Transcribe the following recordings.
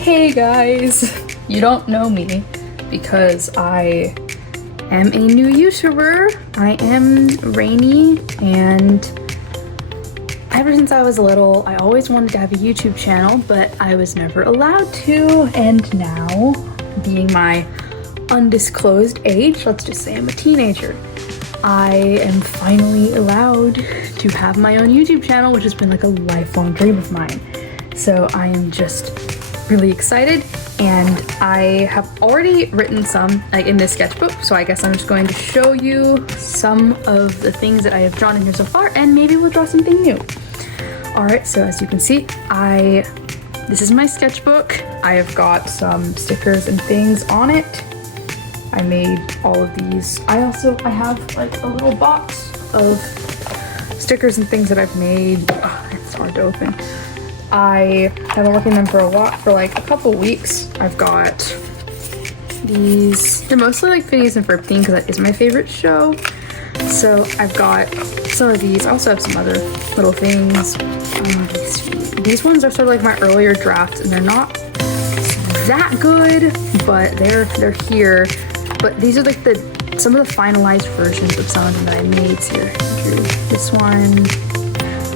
Hey guys! You don't know me because I am a new YouTuber. I am Rainy, and ever since I was little, I always wanted to have a YouTube channel, but I was never allowed to, and now, being my undisclosed age, let's just say I'm a teenager, I am finally allowed to have my own YouTube channel, which has been like a lifelong dream of mine. So I am just really excited, and I have already written some like in this sketchbook, so I guess I'm just going to show you some of the things that I have drawn in here so far, and maybe we'll draw something new. Alright, so as you can see, this is my sketchbook. I have got some stickers and things on it. I made all of these. I have like a little box of stickers and things that I've made. Oh, it's hard to open. I have been working on them for like a couple weeks. I've got these. They're mostly like Phineas and Ferb themed because that is my favorite show. So I've got some of these. I also have some other little things. These ones are sort of like my earlier drafts, and they're not that good, but they're here. But these are like some of the finalized versions of some of them that I made. So here, I drew this one,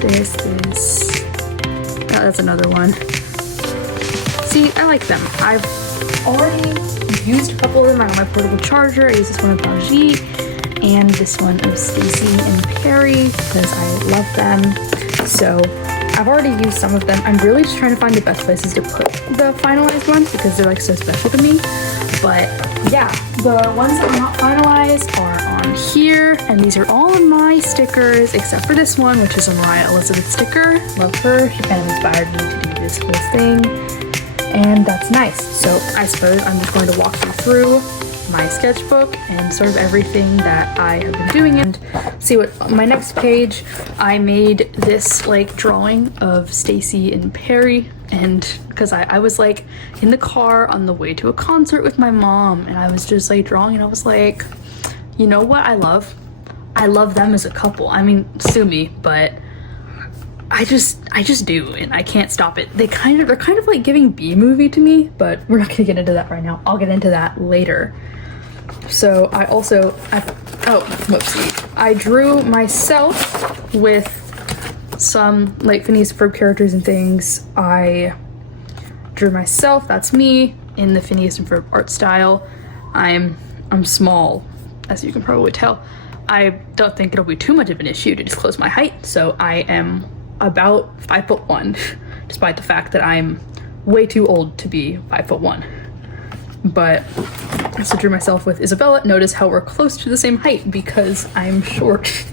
this. Oh, that's another one. See, I like them. I've already used a couple of them. I got my portable charger. I used this one of Baljeet and this one of Stacy and Perry because I love them. So I've already used some of them. I'm really just trying to find the best places to put the finalized ones because they're like so special to me. But yeah, the ones that are not finalized are on here, and these are all of my stickers except for this one, which is a Mariah Elizabeth sticker. Love her. She kind of inspired me to do this whole thing, and that's nice. So I suppose I'm just going to walk you through my sketchbook and sort of everything that I have been doing, and see what on my next page I made this like drawing of Stacy and Perry, and because I was like in the car on the way to a concert with my mom, and I was just like drawing, and I was like, you know what I love them as a couple. I mean, sue me, but I just do, and I can't stop it. They're kind of like giving B-movie to me, but we're not gonna get into that right now. I'll get into that later. So whoopsie. I drew myself with some like Phineas and Ferb characters and things. I drew myself, that's me, in the Phineas and Ferb art style. I'm small, as you can probably tell. I don't think it'll be too much of an issue to disclose my height, so I am about 5'1", despite the fact that I'm way too old to be 5'1". But I also drew myself with Isabella. Notice how we're close to the same height because I'm short.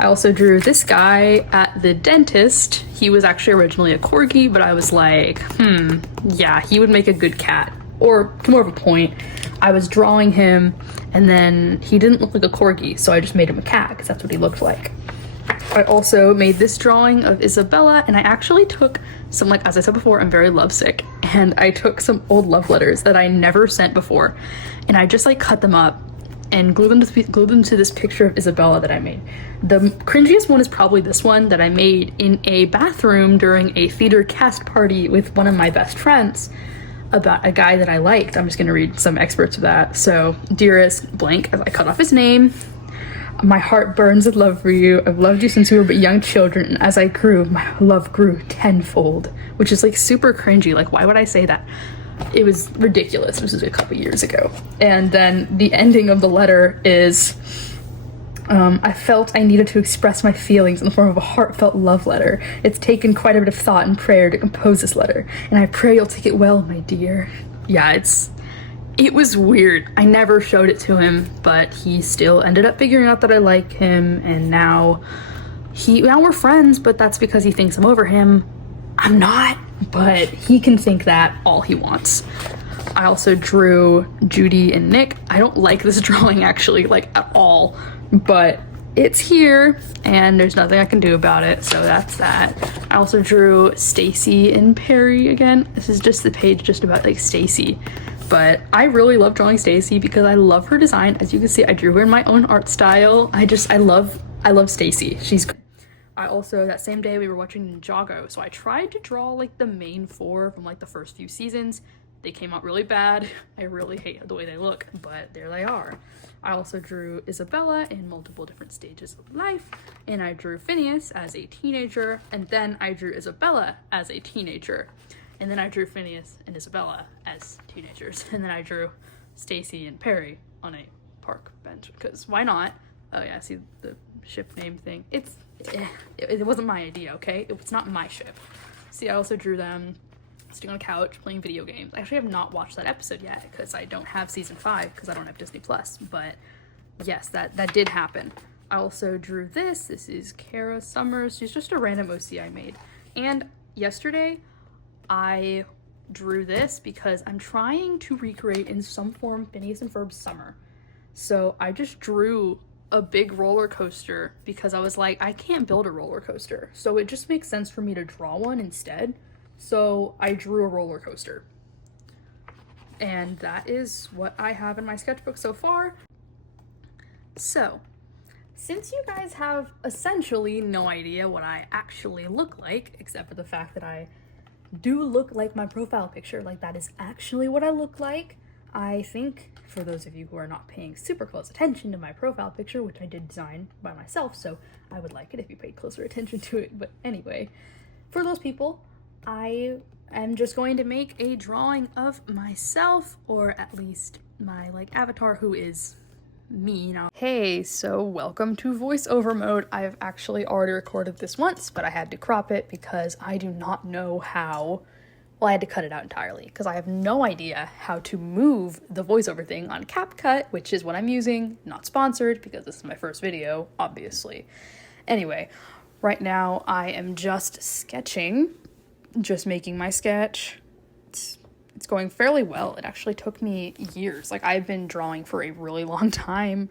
I also drew this guy at the dentist. He was actually originally a corgi, but I was like, yeah, he would make a good cat. Or to more of a point, I was drawing him and then he didn't look like a corgi, so I just made him a cat because that's what he looked like. I also made this drawing of Isabella, and I actually took some, like, as I said before, I'm very lovesick, and I took some old love letters that I never sent before, and I just like cut them up and glued them to this picture of Isabella that I made. The cringiest one is probably this one that I made in a bathroom during a theater cast party with one of my best friends about a guy that I liked. I'm just gonna read some excerpts of that. So, dearest blank, as I cut off his name. My heart burns with love for you. I've loved you since we were but young children, and as I grew, my love grew tenfold, which is like super cringy. Like, why would I say that? It was ridiculous. This was a couple years ago. And then the ending of the letter is, I felt I needed to express my feelings in the form of a heartfelt love letter. It's taken quite a bit of thought and prayer to compose this letter, and I pray you'll take it well, my dear. Yeah, it was weird. I never showed it to him, but he still ended up figuring out that I like him, and now we're friends, but that's because he thinks I'm over him. I'm not, but he can think that all he wants. I also drew Judy and Nick. I don't like this drawing actually, like at all, but it's here and there's nothing I can do about it, so that's that. I also drew Stacy and Perry again. This is just the page just about like Stacy. But I really love drawing Stacy because I love her design. As you can see, I drew her in my own art style. I love Stacy. She's great. I also, that same day we were watching Ninjago, so I tried to draw like the main 4 from like the first few seasons. They came out really bad. I really hate the way they look, but there they are. I also drew Isabella in multiple different stages of life, and I drew Phineas as a teenager, and then I drew Isabella as a teenager, and then I drew Phineas and Isabella as teenagers, and then I drew Stacy and Perry on a park bench, because why not? Oh yeah, see the ship name thing? It wasn't my idea, okay? It's not my ship. See, I also drew them sitting on a couch playing video games. I actually have not watched that episode yet because I don't have season 5 because I don't have Disney Plus, but yes, that did happen. I also drew this. This is Kara Summers. She's just a random OC I made. And yesterday I drew this because I'm trying to recreate in some form Phineas and Ferb's summer. So I just drew a big roller coaster because I was like, I can't build a roller coaster, so it just makes sense for me to draw one instead. So I drew a roller coaster, and that is what I have in my sketchbook so far. So since you guys have essentially no idea what I actually look like, except for the fact that I do look like my profile picture, like that is actually what I look like, I think for those of you who are not paying super close attention to my profile picture, which I did design by myself, so I would like it if you paid closer attention to it, but anyway, for those people, I am just going to make a drawing of myself, or at least my like avatar, who is me now. Hey, so welcome to voiceover mode. I've actually already recorded this once, but I had to crop it because I do not know how. Well, I had to cut it out entirely because I have no idea how to move the voiceover thing on CapCut, which is what I'm using. Not sponsored because this is my first video, obviously. Anyway, right now I am just sketching, just making my sketch. It's going fairly well. It actually took me years. Like, I've been drawing for a really long time,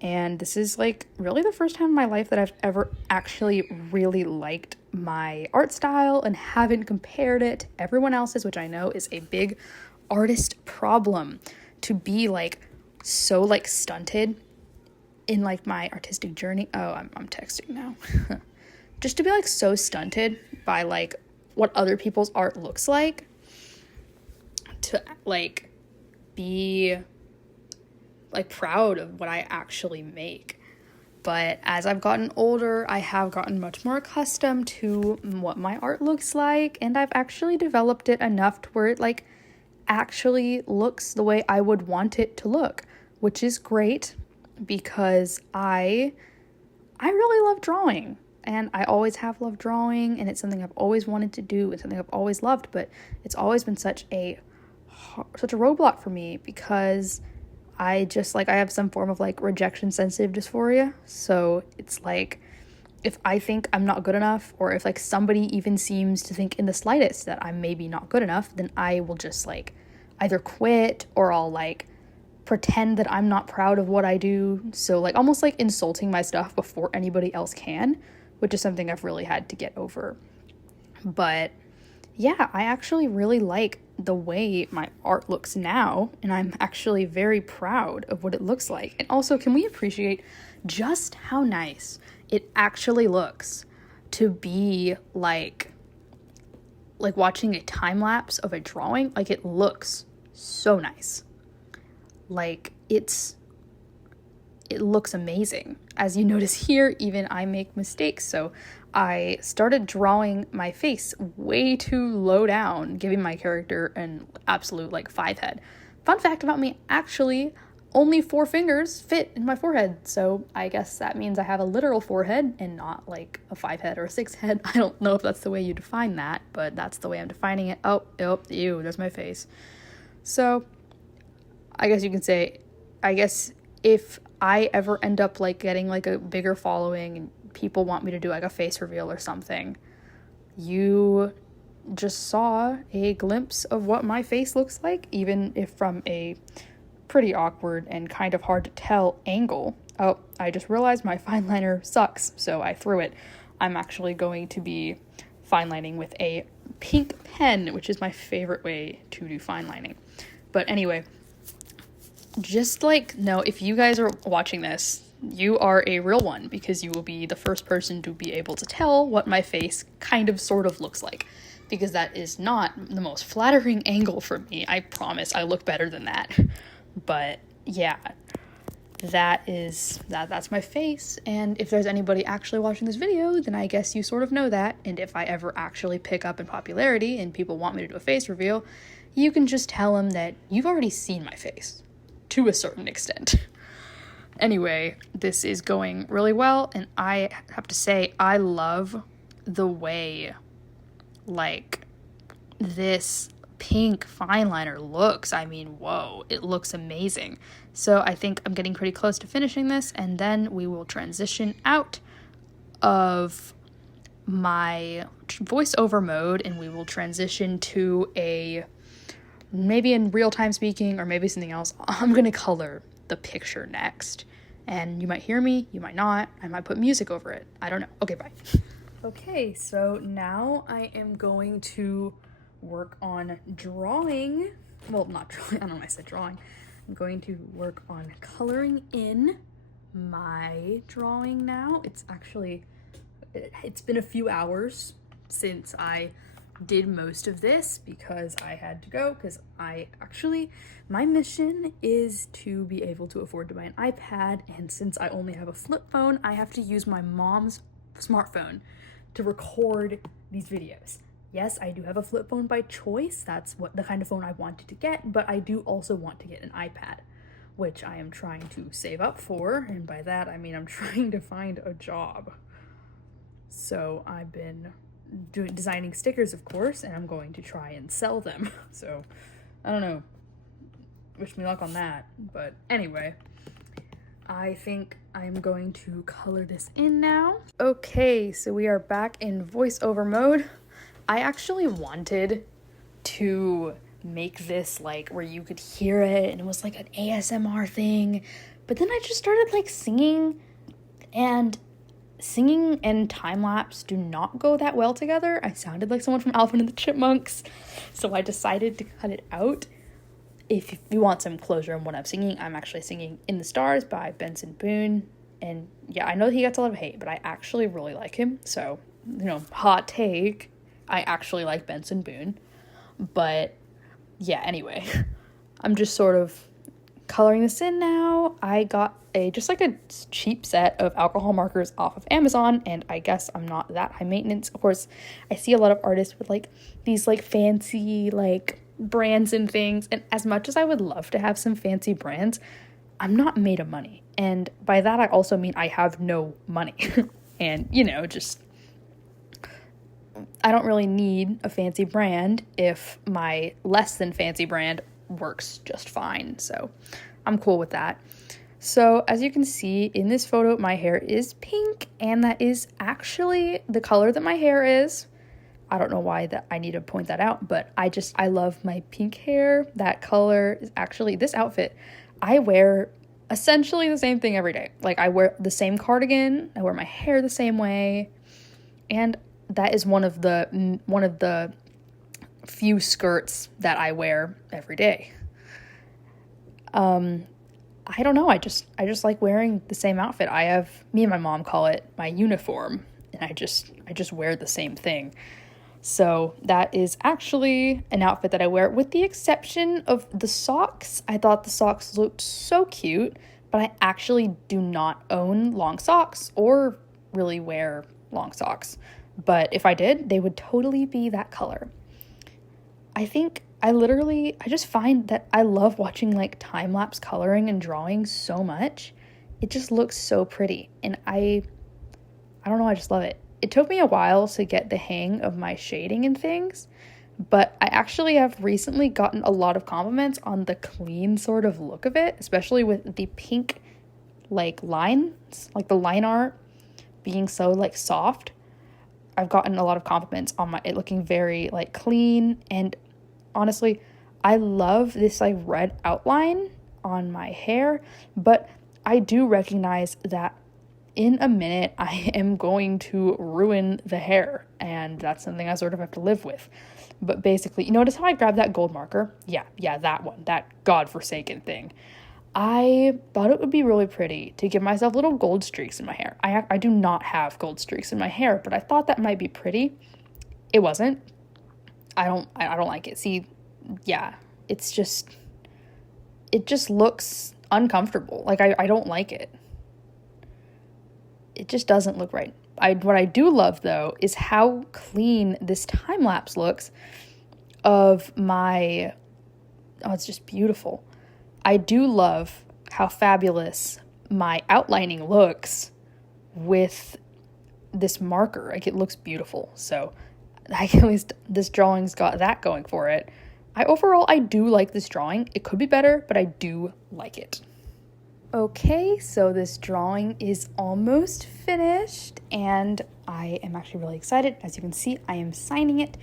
and this is like really the first time in my life that I've ever actually really liked my art style and haven't compared it to everyone else's, which I know is a big artist problem, to be like so like stunted in like my artistic journey. Oh, I'm texting now. Just to be like so stunted by like what other people's art looks like, to like be like proud of what I actually make. But as I've gotten older, I have gotten much more accustomed to what my art looks like, and I've actually developed it enough to where it like actually looks the way I would want it to look, which is great because I really love drawing, and I always have loved drawing, and it's something I've always wanted to do and something I've always loved, but it's always been such a roadblock for me because I have some form of like rejection sensitive dysphoria. So it's like, if I think I'm not good enough, or if like somebody even seems to think in the slightest that I'm maybe not good enough, then I will just like either quit, or I'll like pretend that I'm not proud of what I do. So like almost like insulting my stuff before anybody else can, which is something I've really had to get over. But yeah, I actually really like the way my art looks now, and I'm actually very proud of what it looks like. And also, can we appreciate just how nice it actually looks to be like watching a time lapse of a drawing? Like, it looks so nice. Like, it looks amazing. As you notice here, even I make mistakes. So I started drawing my face way too low down, giving my character an absolute like 5 head. Fun fact about me, actually, only 4 fingers fit in my forehead. So I guess that means I have a literal forehead and not like a 5 head or a 6 head. I don't know if that's the way you define that, but that's the way I'm defining it. Oh, ew, there's my face. So I guess you can say, if I ever end up like getting like a bigger following and people want me to do like a face reveal or something, you just saw a glimpse of what my face looks like, even if from a pretty awkward and kind of hard to tell angle. Oh, I just realized my fine liner sucks, so I threw it. I'm actually going to be fine lining with a pink pen, which is my favorite way to do fine lining. But anyway, just like know, if you guys are watching this, you are a real one, because you will be the first person to be able to tell what my face kind of sort of looks like, because that is not the most flattering angle for me. I promise I look better than that. But yeah, that's my face. And if there's anybody actually watching this video, then I guess you sort of know that. And if I ever actually pick up in popularity and people want me to do a face reveal, you can just tell them that you've already seen my face to a certain extent. Anyway, this is going really well, and I have to say I love the way like this pink fine liner looks. I mean, whoa, it looks amazing. So I think I'm getting pretty close to finishing this, and then we will transition out of my voiceover mode and we will transition to a maybe in real time speaking or maybe something else. I'm gonna color the picture next, and you might hear me, you might not. I might put music over it, I don't know. Okay, bye. Okay, so now I am going to work on drawing. Well, not drawing, I don't know why I said drawing. I'm going to work on coloring in my drawing now. It's been a few hours since I did most of this because I had to go, because my mission is to be able to afford to buy an iPad, and since I only have a flip phone, I have to use my mom's smartphone to record these videos. Yes, I do have a flip phone by choice. That's what the kind of phone I wanted to get, but I do also want to get an iPad, which I am trying to save up for, and by that I mean I'm trying to find a job. So I've been designing stickers, of course, and I'm going to try and sell them. So I don't know, wish me luck on that. But anyway, I think I'm going to color this in now. Okay, so we are back in voiceover mode. I actually wanted to make this like where you could hear it and it was like an ASMR thing, but then I just started like singing and time-lapse do not go that well together. I sounded like someone from Alvin and the Chipmunks, so I decided to cut it out. If you want some closure on what I'm singing, I'm actually singing In the Stars by Benson Boone, and yeah, I know he gets a lot of hate, but I actually really like him, so, you know, hot take, I actually like Benson Boone. But yeah, anyway, I'm just sort of coloring this in now. I got just like a cheap set of alcohol markers off of Amazon, and I guess I'm not that high maintenance. Of course, I see a lot of artists with like these like fancy like brands and things, and as much as I would love to have some fancy brands, I'm not made of money, and by that I also mean I have no money. And you know, just I don't really need a fancy brand if my less than fancy brand works just fine, so I'm cool with that. So as you can see in this photo, my hair is pink, and that is actually the color that my hair is. I don't know why that I need to point that out, but I love my pink hair. That color is actually this outfit. I wear essentially the same thing every day. Like I wear the same cardigan, I wear my hair the same way, and that is one of the few skirts that I wear every day. I don't know, I just like wearing the same outfit. Me and my mom call it my uniform, and I just wear the same thing. So that is actually an outfit that I wear, with the exception of the socks. I thought the socks looked so cute, but I actually do not own long socks or really wear long socks. But if I did, they would totally be that color. I just find that I love watching like time-lapse coloring and drawing so much. It just looks so pretty, and I don't know, I just love it. It took me a while to get the hang of my shading and things, but I actually have recently gotten a lot of compliments on the clean sort of look of it, especially with the pink like lines, like the line art being so like soft. I've gotten a lot of compliments on it looking very like clean, and honestly, I love this like red outline on my hair, but I do recognize that in a minute I am going to ruin the hair, and that's something I sort of have to live with. But basically, you notice how I grabbed that gold marker? Yeah, that one, that godforsaken thing. I thought it would be really pretty to give myself little gold streaks in my hair. I do not have gold streaks in my hair, but I thought that might be pretty. It wasn't. I don't like it. See, yeah, it just looks uncomfortable. Like, I don't like it. It just doesn't look right. What I do love, though, is how clean this time lapse looks of my, oh, it's just beautiful. I do love how fabulous my outlining looks with this marker. Like, it looks beautiful. So at least this drawing's got that going for it. Overall, I do like this drawing. It could be better, but I do like it. Okay, so this drawing is almost finished, and I am actually really excited. As you can see, I am signing it.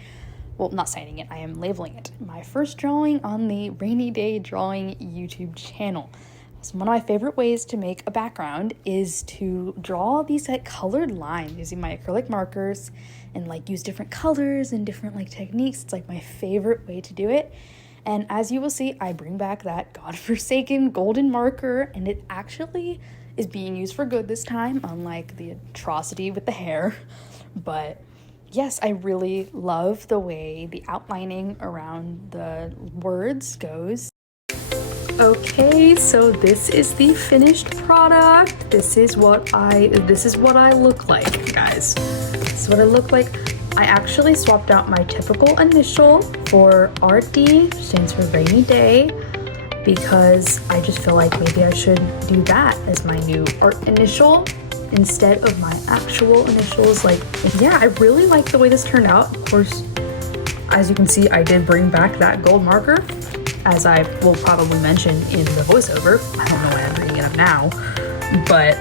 Well, not signing it, I am labeling it. My first drawing on the Rainy Day Drawing YouTube channel. So one of my favorite ways to make a background is to draw these like colored lines using my acrylic markers and like use different colors and different like techniques. It's like my favorite way to do it. And as you will see, I bring back that godforsaken golden marker, and it actually is being used for good this time, unlike the atrocity with the hair. But yes, I really love the way the outlining around the words goes. Okay, so this is the finished product. This is what I look like, guys. This is what I look like. I actually swapped out my typical initial for RD, stands for rainy day, because I just feel like maybe I should do that as my new art initial instead of my actual initials. Like, yeah, I really like the way this turned out. Of course, as you can see, I did bring back that gold marker, as I will probably mention in the voiceover. I don't know why I'm bringing it up now, but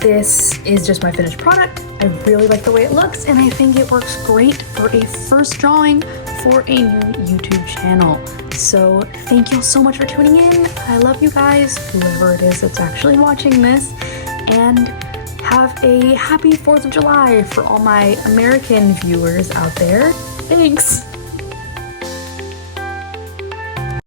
this is just my finished product. I really like the way it looks, and I think it works great for a first drawing for a new YouTube channel. So thank you so much for tuning in. I love you guys, whoever it is that's actually watching this, and have a happy 4th of July for all my American viewers out there. Thanks.